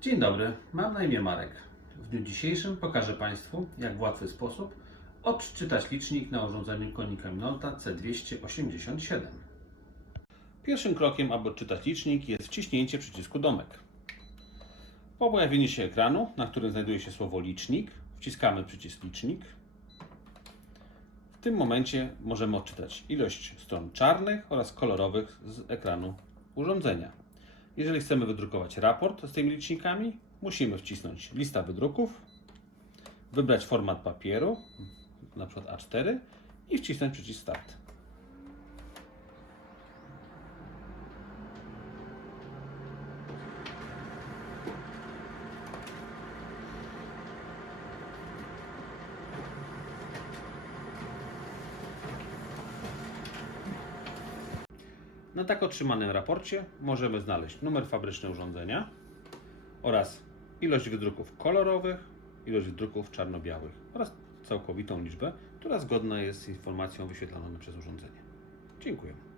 Dzień dobry, mam na imię Marek. W dniu dzisiejszym pokażę Państwu, jak w łatwy sposób odczytać licznik na urządzeniu konika Minolta C287. Pierwszym krokiem, aby odczytać licznik jest wciśnięcie przycisku domek. Po pojawieniu się ekranu, na którym znajduje się słowo licznik, wciskamy przycisk licznik. W tym momencie możemy odczytać ilość stron czarnych oraz kolorowych z ekranu urządzenia. Jeżeli chcemy wydrukować raport z tymi licznikami, musimy wcisnąć lista wydruków, wybrać format papieru, na przykład A4 i wcisnąć przycisk Start. Na tak otrzymanym raporcie możemy znaleźć numer fabryczny urządzenia oraz ilość wydruków kolorowych, ilość wydruków czarno-białych oraz całkowitą liczbę, która zgodna jest z informacją wyświetlaną przez urządzenie. Dziękuję.